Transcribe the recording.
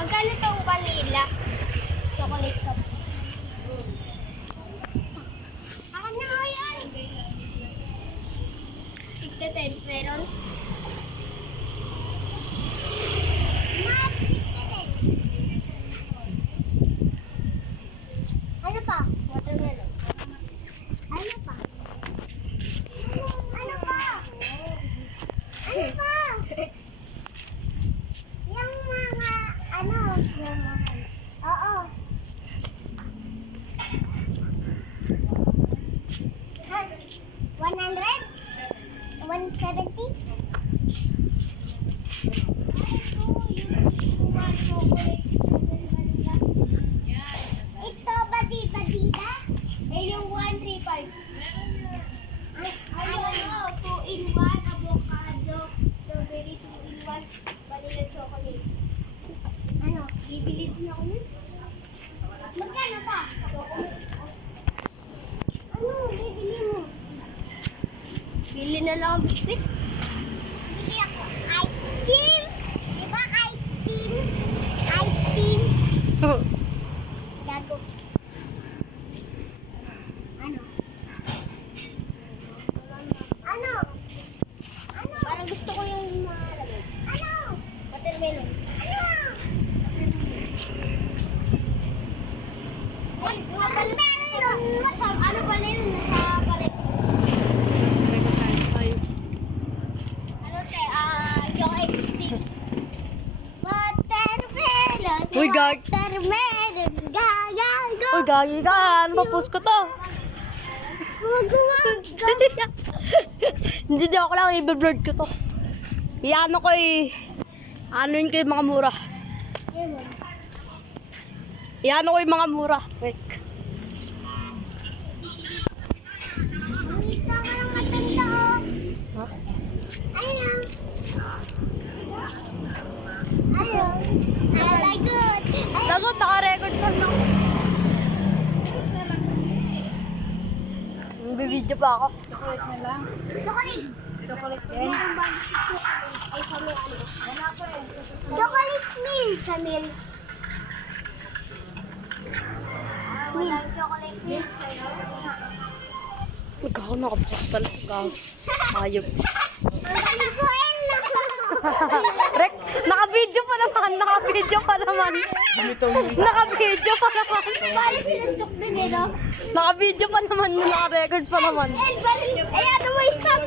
Magkano itong vanilla? Chocolate cup. Akin na ako yan. Tigta 10 meron. Mat, tigta 10. Ano pa? Watermelon. Ano pa? Ano pa? Ano pa? Yung mga, ano? Yung mga, oo. Ha? 100? 170? Ito, badida? Eh, yung 135. Ay, ano, 2-in-1, avocado, strawberry, 2-in-1, vanilla chocolate. Ano, bibili din ako nun? Magkano pa? Ano, bibili mo? Bili na lang ang biscuit. Bili ako. Ice cream. Diba ice cream? Ice cream. Gago. Ano? Ano? Ano? Parang gusto ko yung malamig. Ano? Watermelon. Ano? Watermelon. Ano pala yun? Nasa palit. Ano te? Yung egg stick. Watermelon. Uy, gag. Watermelon. Gagago. Uy, gagi ka. Ano ba post ko to? Hindi ako lang. I-blurred ko to. Iano ko anuin ko yung mga mura. Iano ko yung mga mura. Wait. Gusto ko ng matanda oh. Ha? Ayun. Ayun. I like it. Lagot, naka-record pa lang. Bibidyo pa ako. Chocolate. Chocolate. Meron ba? Ay, sa may ano? Wala pa eh. Chocolate milk. Sa milk. Milk. Chocolate milk. Ikaw, nakabukas pala. Ikaw. Ayop. Ang galing ko, Ella. Rek, naka-video pa naman. Naka-video pa naman. Naka-video pa naman. Paano sinuntok din eh, no? Naka-video pa naman. Naka-record pa naman. El, balik. Eh, ano mo, stop.